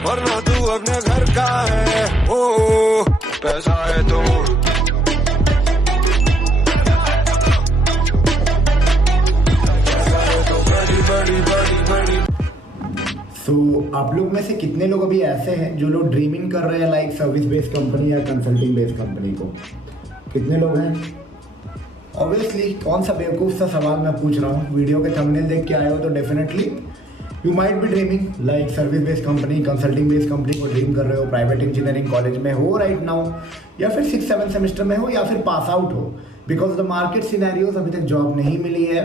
वरना तू अपने घर का है। ओ पैसा है तो आप लोग में से कितने लोग अभी ऐसे हैं जो लोग ड्रीमिंग कर रहे हैं लाइक सर्विस बेस्ड कंपनी या कंसल्टिंग बेस्ड कंपनी को? कितने लोग हैं? ऑब्वियसली कौन सा बेवकूफ़ सा सवाल मैं पूछ रहा हूँ। वीडियो के थंबनेल देख के आए हो तो definitely you might be dreaming like service based company, consulting based company को ड्रीम कर रहे हो, प्राइवेट इंजीनियरिंग कॉलेज में हो राइट नाउ, या फिर 6-7 सेमेस्टर में हो, या फिर पास आउट हो। बिकॉज द मार्केट सिनेरियोज अभी तक जॉब नहीं मिली है,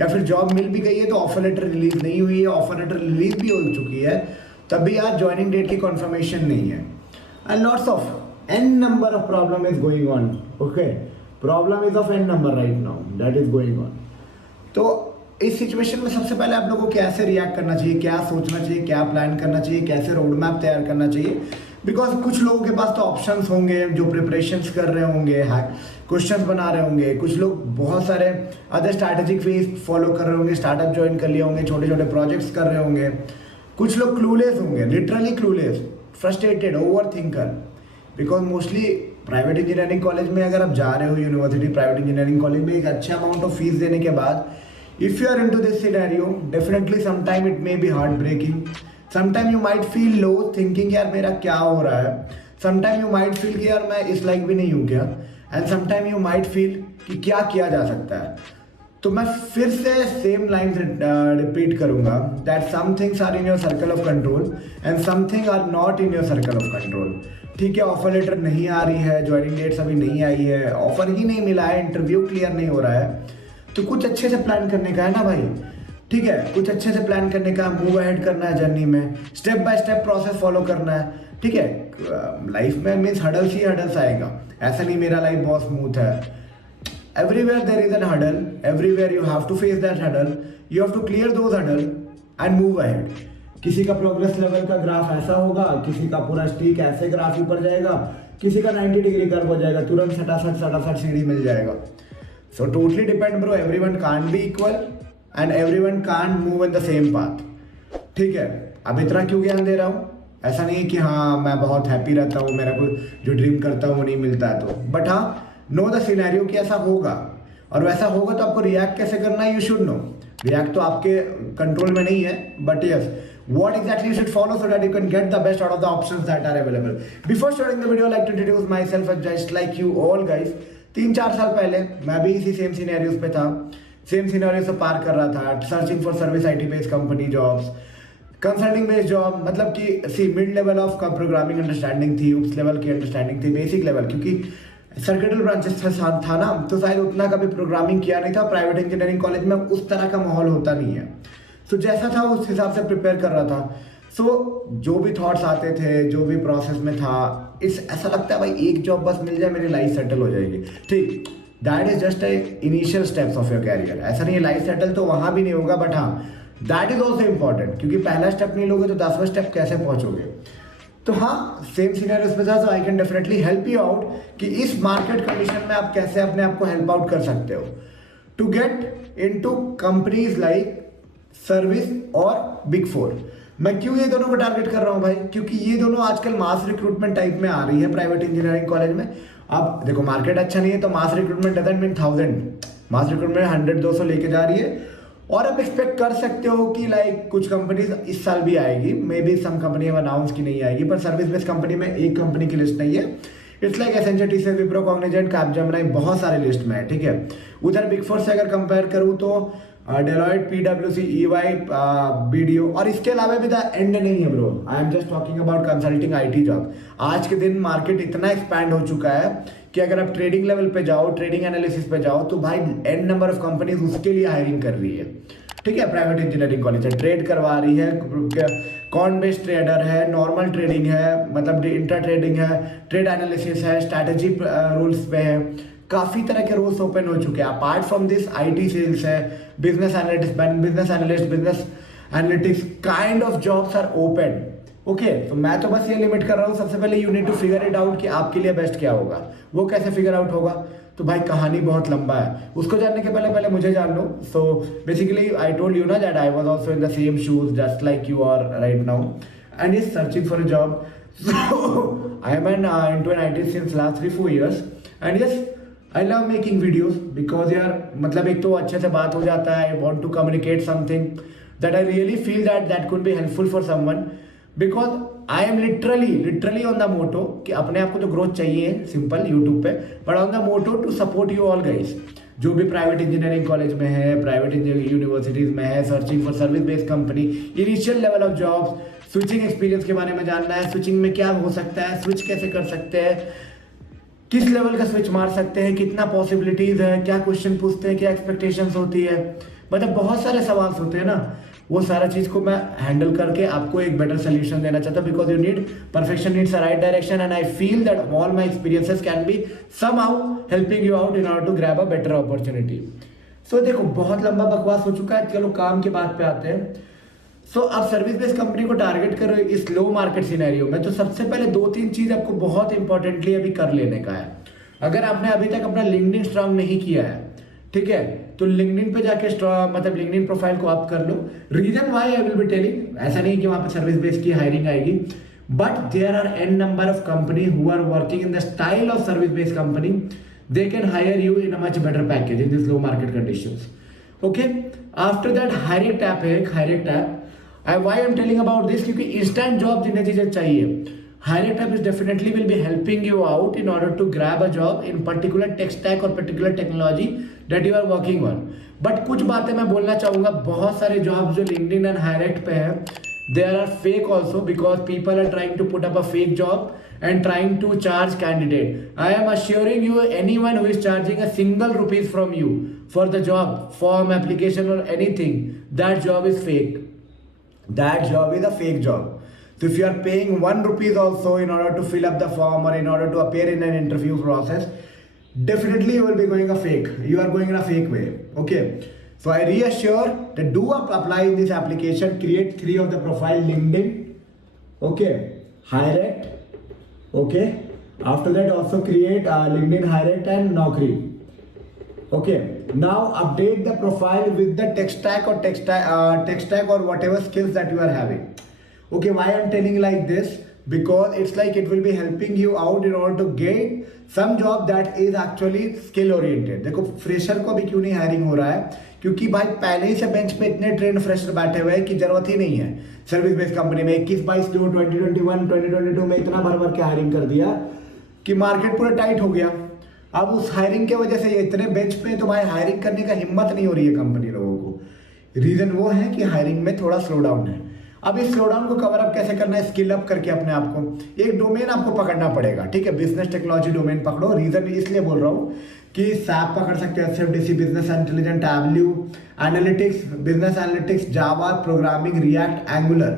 या फिर जॉब मिल भी गई है तो ऑफर लेटर रिलीज नहीं हुई है, ऑफर लेटर रिलीज भी हो चुकी है तब भी आज ज्वाइनिंग डेट की कंफर्मेशन नहीं है। And lots of n number of problem is going on. Okay, problem is of n number right now that is going on. तो इस सिचुएशन में सबसे पहले आप लोगों को कैसे रिएक्ट करना चाहिए, क्या सोचना चाहिए, क्या प्लान करना चाहिए, कैसे रोड मैप तैयार करना चाहिए? बिकॉज कुछ लोगों के पास तो ऑप्शंस होंगे जो प्रिपरेशंस कर रहे होंगे, क्वेश्चंस बना रहे होंगे, कुछ लोग बहुत सारे अदर स्ट्रैटेजिक वेज फॉलो कर रहे होंगे, स्टार्टअप ज्वाइन कर लिए होंगे, छोटे छोटे प्रोजेक्ट्स कर रहे होंगे, कुछ लोग क्लूलेस होंगे, literally clueless, frustrated, over thinker. Because mostly private engineering college में अगर आप जा रहे हो, यूनिवर्सिटी प्राइवेट इंजीनियरिंग कॉलेज में एक अच्छा अमाउंट ऑफ फीस देने के बाद if you are into this scenario, definitely sometime it may be heartbreaking. Sometime you might feel low thinking यार मेरा क्या हो रहा है, sometime you might feel कि यार मैं इस लायक भी नहीं हूँ क्या, and sometime you might feel कि क्या किया जा सकता है। तो मैं फिर से सेम लाइन्स रिपीट करूंगा that some things are in your circle of control and some things are not in your circle of control। ठीक है, ऑफर लेटर नहीं आ रही है, ज्वाइनिंग डेट्स अभी नहीं आई है, ऑफर ही नहीं मिला है, इंटरव्यू क्लियर नहीं हो रहा है, तो कुछ अच्छे से प्लान करने का है ना भाई। ठीक है, कुछ अच्छे से प्लान करने का, मूव अहेड करना है जर्नी में, step by step process follow करना है। ठीक है, लाइफ में मीन्स हडल्स ही हडल्स आएगा, ऐसा नहीं मेरा लाइफ बहुत स्मूथ है। Everywhere there is an hurdle, everywhere you have to face that hurdle, you have to clear those hurdle and move ahead. किसी का प्रोग्रेस लेवल का ग्राफ ऐसा होगा, किसी का पूरा स्टीक ऐसे ग्राफ ऊपर जाएगा, किसी का 90 डिग्री कर्व हो जाएगा, तुरंत सटासट सीढ़ी मिल जाएगा। So totally depend bro, everyone can't be equal and everyone can't move in the same path। ठीक है, अब इतना क्यों ज्ञान दे रहा हूँ? ऐसा नहीं है कि हाँ मैं बहुत हैप्पी रहता हूँ, मेरा कोई जो ड्रीम करता हूँ वो नहीं मिलता है तो, बट हाँ नो द सिनेरियो कि ऐसा होगा, और वैसा होगा तो आपको रिएक्ट कैसे करना है, यू शुड नो। रिएक्ट तो आपके कंट्रोल में नहीं है, but yes what exactly you should follow so that you can get the best out of the options that are available। Before starting the video, I like to introduce myself as just like you all guys। 3-4 साल पहले मैं भी इसी same scenarios पे था, same scenario से पार कर रहा था, searching for service IT based company jobs, consulting based job, मतलब कि सी mid level of programming understanding थी, उस लेवल की अंडरस्टैंडिंग थी, बेसिक लेवल, क्योंकि सर्किटल ब्रांचेस के साथ था ना, तो शायद उतना कभी प्रोग्रामिंग किया नहीं था। प्राइवेट इंजीनियरिंग कॉलेज में उस तरह का माहौल होता नहीं है, तो जैसा था उस हिसाब से प्रिपेयर कर रहा था। सो जो भी थॉट्स आते थे, जो भी प्रोसेस में था, ऐसा लगता है भाई एक जॉब बस मिल जाए मेरी लाइफ सेटल हो जाएगी। ठीक, that is just initial steps of your career. ऐसा नहीं है लाइफ सेटल तो वहां भी नहीं होगा, बट हाँ दैट इज ऑल्सो इंपॉर्टेंट, क्योंकि पहला स्टेप नहीं लोगे तो 10वां स्टेप कैसे पहुंचोगे। तो हाँ, सेम सीनियर्स पे था, तो I can definitely help you out कि इस मार्केट कंडीशन में आप कैसे अपने आप को हेल्प आउट कर सकते हो to get into companies like service और बिग 4। मैं क्यों ये दोनों को टारगेट कर रहा हूँ भाई, क्योंकि ये दोनों आजकल मास रिक्रूटमेंट टाइप में आ रही है प्राइवेट इंजीनियरिंग कॉलेज में। अब देखो मार्केट अच्छा नहीं है तो mass recruitment doesn't mean 1000, mass recruitment 100-200 लेके जा रही है। और आप एक्सपेक्ट कर सकते हो कि लाइक कुछ कंपनीज इस साल भी आएगी, maybe some company announce की नहीं आएगी, पर सर्विस बेस्ड कंपनी में एक कंपनी की लिस्ट नहीं है। It's like Accenture, TCS, Wipro, Cognizant, Capgemini, बहुत सारे लिस्ट में है। ठीक है, उधर बिग 4 से अगर कंपेयर करूँ तो डेलॉयट, PwC, EY, BDO, और इसके अलावा भी द एंड नहीं है bro. I am just talking about consulting IT job. आज के दिन मार्केट इतना एक्सपैंड हो चुका है कि अगर आप ट्रेडिंग लेवल पे जाओ, ट्रेडिंग एनालिसिस पे जाओ, तो भाई एन नंबर ऑफ कंपनीज उसके लिए हायरिंग कर रही है। ठीक है, प्राइवेट इंजीनियरिंग कॉलेज है, ट्रेड करवा रही है, कॉन बेस्ड ट्रेडर है, नॉर्मल ट्रेडिंग है, मतलब इंटर ट्रेडिंग है, ट्रेड एनालिसिस है, स्ट्रैटेजी रूल्स पे है, काफी तरह के रोल्स ओपन हो चुके हैं। Apart from this IT sales है, business analyst, business analytics kind of jobs are open. Okay, तो मैं तो बस ये लिमिट कर रहा हूँ। सबसे पहले you need to figure it out कि आपके लिए बेस्ट क्या होगा। वो कैसे फिगर आउट होगा, तो भाई कहानी बहुत लंबा है, उसको जानने के पहले मुझे जान लो। So basically I told you ना that I was also in the same shoes just like you are right now, and is searching for a job. So I am into an IT since last 3-4 years, and yes, I love making videos because यार मतलब एक तो अच्छे से बात हो जाता है. I want to communicate something that I really feel that could be helpful for someone, because I am literally on the motto कि अपने आप को तो ग्रोथ चाहिए सिंपल यूट्यूब पे, but on the motto to support you all guys जो भी private engineering college में है, प्राइवेट इंजीनियरिंग यूनिवर्सिटीज में है, searching for service based company, initial level of jobs, switching experience के बारे में जानना है, स्विचिंग में क्या हो सकता है, स्विच कैसे कर सकते हैं, किस लेवल का स्विच मार सकते हैं, कितना पॉसिबिलिटीज है, क्या क्वेश्चन पूछते हैं, क्या एक्सपेक्टेशंस होती है, मतलब बहुत सारे सवाल होते हैं ना. वो सारा चीज को मैं हैंडल करके आपको एक बेटर सोल्यूशन देना चाहता हूं, because you need perfection, needs a right direction, and I feel that all my experiences can be somehow helping you out in order to grab a better opportunity. So देखो बहुत लंबा बकवास हो चुका है, चलो काम की बात पे आते हैं. सो अब सर्विस बेस्ड कंपनी को टारगेट कर रहे हो इस लो मार्केट सिनेरियो में, तो सबसे पहले 2-3 चीज आपको बहुत इंपॉर्टेंटली अभी कर लेने का है. अगर आपने अभी तक अपना लिंक्डइन स्ट्रांग नहीं किया है, ठीक है, तो लिंक्डइन पे जाके मतलब लिंक्डइन प्रोफाइल को अप कर लो. Reason why I will be telling, ऐसा नहीं कि वहां पे सर्विस बेस्ड की हायरिंग आएगी, but there are an number of company who are working in the style of service based company. They can hire you in a much better package in this low market conditions. Okay, after that hiring tab है, एक hiring tab. Why I am telling about this, क्योंकि instant job जिन्हें चीजें चाहिए, hiring tab is definitely will be helping you out in order to grab a job in particular tech stack or particular technology that you are working on. But कुछ बातें मैं बोलना चाहूंगा, बहुत सारे जॉब जो LinkedIn and Hirect पे है, they are fake also because people are trying to put up a fake job and trying to charge candidate. I am assuring you, anyone who is charging a single rupees from you for the job, form, application or anything, that job is fake. That job is a fake job. So if you are paying 1 rupees also in order to fill up the form or in order to appear in an interview process, definitely you will be going a fake. You are going in a fake way. Okay. So I reassure that do apply in this application. Create 3 of the profile LinkedIn. Okay. Hirect. Okay. After that also create LinkedIn, Hirect and Naukri. Okay. Now update the profile with the tech stack or whatever skills that you are having. Okay, why I'm telling like this, because it's like it will be helping you out in order to get some job that is actually skill oriented. देखो fresher को भी क्यों नहीं hiring हो रहा है, क्योंकि भाई पहले ही से बेंच पे इतने ट्रेंड फ्रेशर बैठे हुए हैं कि जरूरत ही नहीं है. सर्विस बेस्ड कंपनी में 21-22 2021 2022 में इतना भर के हायरिंग कर दिया कि मार्केट पूरा टाइट हो गया. अब उस हायरिंग की वजह से ये इतने बेंच पे तो भाई हायरिंग करने का हिम्मत नहीं हो रही है कंपनी लोगों को. रीजन वो है कि हायरिंग में थोड़ा स्लो डाउन है. अब इस स्लोडाउन को कवर अप कैसे करना है, स्किल अप करके अपने आप को एक डोमेन आपको पकड़ना पड़ेगा. ठीक है, बिजनेस टेक्नोलॉजी डोमेन पकड़ो. रीजन इसलिए बोल रहा हूँ कि सैप पकड़ सकते हो, SFDC, business intelligent, Tableau, analytics, business analytics, Java, programming, React, Angular,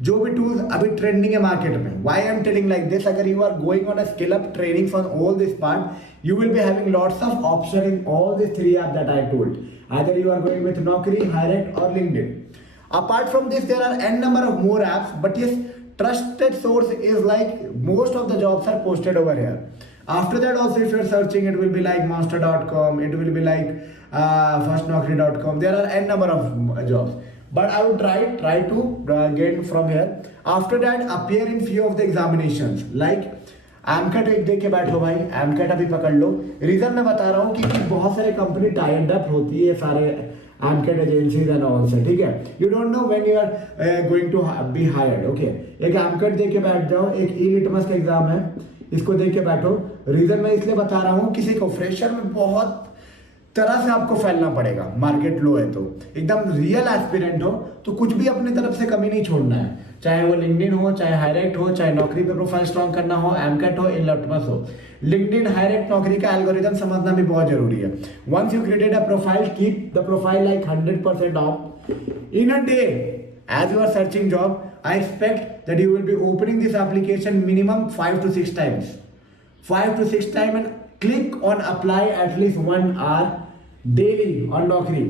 जो भी टूल्स अभी ट्रेंडिंग है मार्केट में. Why I am telling like this, अगर you are going on a skill up training for all this part, you will be having lots of option in all these 3 apps that I told. Either you are going with Naukri, Hirect or LinkedIn. Apart from this, there are n number of more apps, but yes, trusted source is like most of the jobs are posted over here. After that also, if you are searching, it will be like monster.com, it will be like firstnaukri.com. There are n number of jobs, but I would try to get from here. After that, appear in few of the examinations like AMCAT. एक दे के बैठो भाई, AMCAT अभी पकड़ लो. Reason मैं बता रहा हूँ कि बहुत सारे कंपनी टाइड अप होती है सारे एमकेट एजेंसीज एंड ऑल से. ठीक है, you don't know when you are going to be hired. Okay, एक एमकेट दे के बैठ जाओ. एक ई लिटमस का एग्जाम है, इसको दे के बैठो. रीजन मैं इसलिए बता रहा हूँ, किसी को फ्रेशर में बहुत तरह से आपको फैलना पड़ेगा. मार्केट लो है तो एकदम रियल एस्पिरेंट हो तो कुछ भी अपनी तरफ से कमी नहीं छोड़ना है, चाहे वो लिंक्डइन हो, चाहे हायरेक्ट हो, चाहे नौकरी पे प्रोफाइल स्ट्रॉन्ग करना हो, एमकेट हो, इनलटमस हो. लिंक्डइन, हायरेक्ट, नौकरी का एल्गोरिथम समझना भी बहुत जरूरी है. Once you created a profile, keep the profile like 100% off. In a day as you are searching job, I expect that you will be opening this application minimum 5 to 6 times. 5 to 6 times and click on apply at least 1 hour daily on Naukri.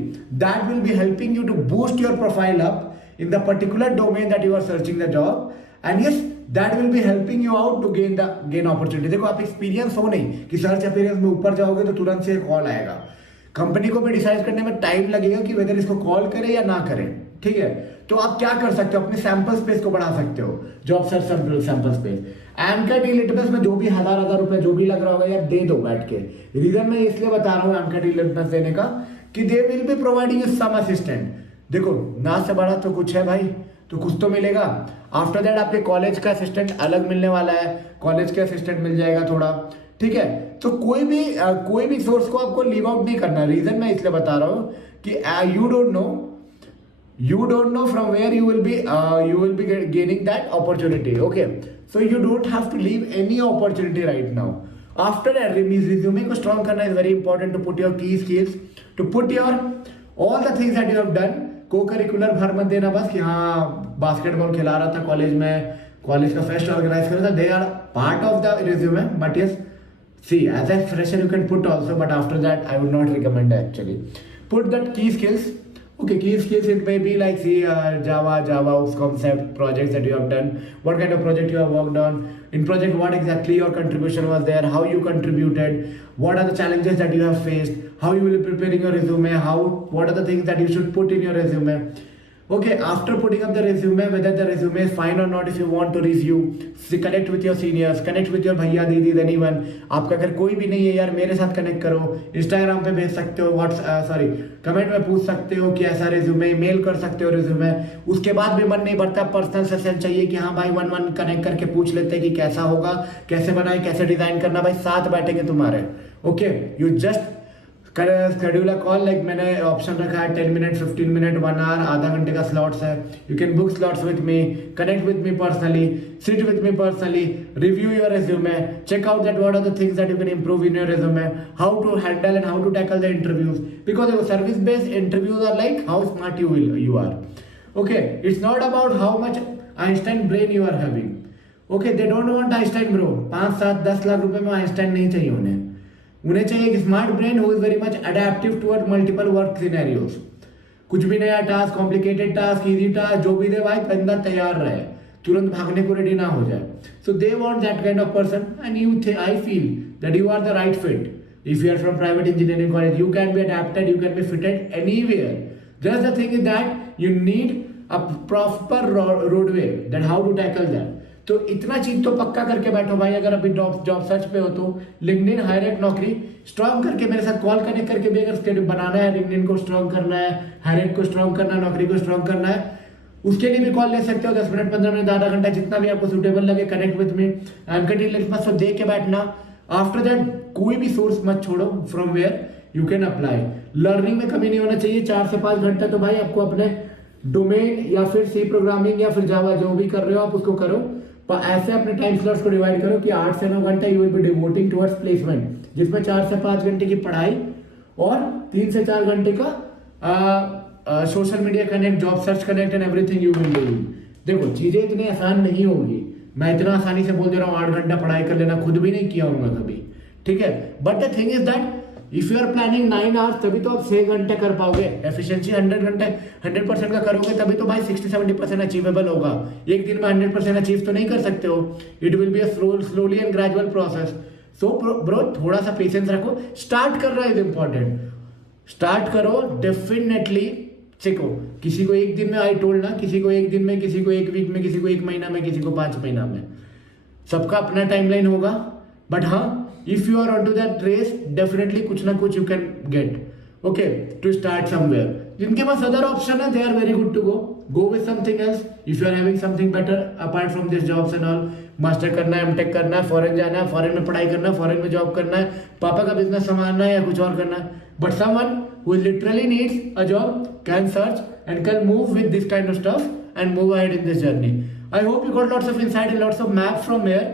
That will be helping you to boost your profile up in the particular domain that you are searching the job, and yes, that will be helping you out to gain opportunity. देखो आप experience हो नहीं कि search appearance में ऊपर जाओगे तो तुरंत से कॉल आएगा. कंपनी को भी डिसाइड करने में टाइम लगेगा कि वेदर इसको कॉल करे या ना करे. ठीक है, तो आप क्या कर सकते हो, अपने सैंपल स्पेस को बढ़ा सकते हो, job search sample space. MCAT ई-लिटमस में जो भी हजार रुपए जो भी लग रहा होगा यार दे दो बैठ के। रीजन मैं इसलिए बता रहा हूँ एमकैट ई-लिटमस देने का कि they will be providing you some assistant. देखो ना से बड़ा तो कुछ है भाई, तो कुछ तो मिलेगा। आफ्टर दैट आपके कॉलेज का असिस्टेंट अलग मिलने वाला है, कॉलेज के असिस्टेंट मिल जाएगा थोड़ा, ठीक है। तो कोई भी सोर्स को आपको लीव आउट नहीं करना। रीजन मैं इसलिए बता रहा हूँ कि you don't know from where you will be gaining that opportunity. Okay, so you don't have to leave any opportunity right now. After that, resume को strong करना is very important to put your key skills, to put your all the things that you have done. Co-curricular भर मत देना बस कि हाँ basketball खिला रहा था कॉलेज में, कॉलेज का फेस्ट ऑर्गेनाइज कर रहा था, they are part of the resume, but yes, see as a fresher you can put also, but after that I would not recommend actually. Put that key skills. Okay, key skills, it may be like Java concept projects that you have done, what kind of project you have worked on, in project what exactly your contribution was there, how you contributed, what are the challenges that you have faced, how you will be preparing your resume, what are the things that you should put in your resume. Okay, after putting up the resume, whether the resume is fine or not, if you want to review, connect with your seniors, connect with your भैया दीदी, anyone. आपका अगर कोई भी नहीं है यार, मेरे साथ कनेक्ट करो, इंस्टाग्राम पे भेज सकते हो, कमेंट में पूछ सकते हो कि ऐसा रिज्यूमे, मेल कर सकते हो रिज्यूमे। उसके बाद भी मन नहीं बढ़ता, पर्सनल सेशन चाहिए कि हाँ भाई 1-1 कनेक्ट करके पूछ लेते हैं कि कैसा होगा, कैसे बनाए, कैसे डिजाइन करना, भाई साथ बैठेंगे तुम्हारे। Okay, you just schedule a call, like मैंने ऑप्शन रखा है 10 मिनट, 15 मिनट, 1 आवर, आधा घंटे का स्लॉट्स है। You can book slots with me, connect with me personally, sit with me personally, review your resume, check out that what are the things that you can improve in your resume, how to handle and how to tackle the interviews, because service based interviews are like how smart you are. Okay, it's not about how much Einstein brain you are having. Okay, they don't want Einstein bro, 5, 7, 10 lakh रुपए में Einstein नहीं चाहिए उन्हें चाहिए एक smart brain who is very much adaptive toward multiple work scenarios. कुछ भी नया task, complicated task, easy task, जो भी दे भाई बंदा तैयार रहे, तुरंत भागने को रेडी ना हो जाए। So they want that kind of person and I feel that you are the right fit. If you are from private engineering college, you can be adapted, you can be fitted anywhere. Just the thing is that you need a proper roadway that how to tackle that. तो इतना चीज तो पक्का करके बैठो भाई, अगर अभी जॉब सर्च पे हो तो लिंक्डइन, हायरएट, नौकरी स्ट्रॉन्ग करके मेरे साथ कॉल कनेक्ट करके भी अगर स्केड्यूल बनाना है, लिंक्डइन को स्ट्रॉन्ग करना है, हायरएट को स्ट्रॉन्ग करना है, नौकरी को स्ट्रॉन्ग करना है, उसके लिए भी कॉल ले सकते हो। 10 मिनट, 15 मिनट, आधा घंटा, जितना भी आपको सुटेबल लगे, कनेक्ट विद मी, एमकैट ई-लिटमस सब देख के बैठना। आफ्टर दैट कोई भी सोर्स मत छोड़ो from where you can apply. Learning में कमी नहीं होना चाहिए। 4 से 5 घंटे तो भाई आपको अपने डोमेन या फिर सी प्रोग्रामिंग या फिर जावा जो भी कर रहे हो आप उसको करो, पर ऐसे अपने टाइम स्लॉट्स को डिवाइड करो कि 8 से 9 घंटे you will be devoting towards placement, जिसमें 4 से 5 घंटे की पढ़ाई और 3 से 4 घंटे का social media connect, job search connect and everything you will do. देखो चीजें इतनी आसान नहीं होगी, मैं इतना आसानी से बोल दे रहा हूँ 8 घंटा पढ़ाई कर लेना, खुद भी नहीं किया हूँ कभी, ठीक है। But the thing is that if you are planning 9 hours, तभी तो आप 6 घंटे कर पाओगे। एफिशिएंसी 100% का करोगे तभी तो भाई 60-70% अचीवेबल होगा। एक दिन में 100% अचीव तो नहीं कर सकते हो, it will be a slowly and gradual process. So bro थोड़ा सा पेशेंस रखो, स्टार्ट कर रहा है इज इंपॉर्टेंट, स्टार्ट करो डेफिनेटली। सीखो, किसी को एक दिन में आई टोल्ड ना, किसी को एक दिन में, किसी को एक वीक में, किसी को 1 महीना में, किसी को 5 महीना में, सबका अपना टाइमलाइन होगा। बट हाँ, if you are onto that race, definitely कुछ ना कुछ you can get, okay, to start somewhere. जिनके पास other option है, they are very good to go with something else. If you are having something better apart from this jobs and all, master करना है, MTech करना है, foreign जाना है, foreign में पढ़ाई करना है, फॉरेन में जॉब करना है, पापा का बिजनेस संभालना है या कुछ और करना है, but someone who literally needs a job can search and can move with this kind of stuff and move ahead in this journey. I hope you got lots of insight and lots of maps from here.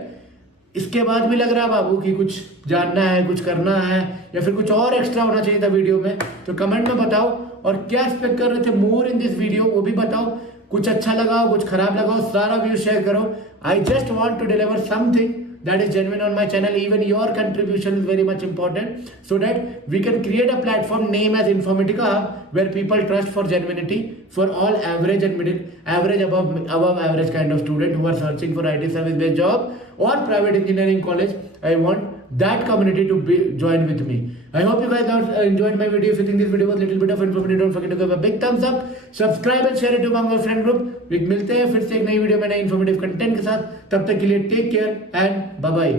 इसके बाद भी लग रहा है बाबू कि कुछ जानना है, कुछ करना है, या फिर कुछ और एक्स्ट्रा होना चाहिए था वीडियो में, तो कमेंट में बताओ। और क्या एक्सपेक्ट कर रहे थे मोर इन दिस वीडियो वो भी बताओ। कुछ अच्छा लगा, कुछ खराब लगा, सारा व्यू शेयर करो। I just want to deliver something that is genuine on my channel. Even your contribution is very much important, so that we can create a platform named as Informatica Hub, where people trust for genuinity for all average and middle average, above average kind of student who are searching for IT service based job or private engineering college. I want that community to join with me. I hope you guys have enjoyed my video. If you think this video was a little bit of informative, don't forget to give a big thumbs up, subscribe and share it to among your friend group. मिलते हैं फिर से एक नई video में नए informative content के साथ. तब तक के लिए take care and bye bye.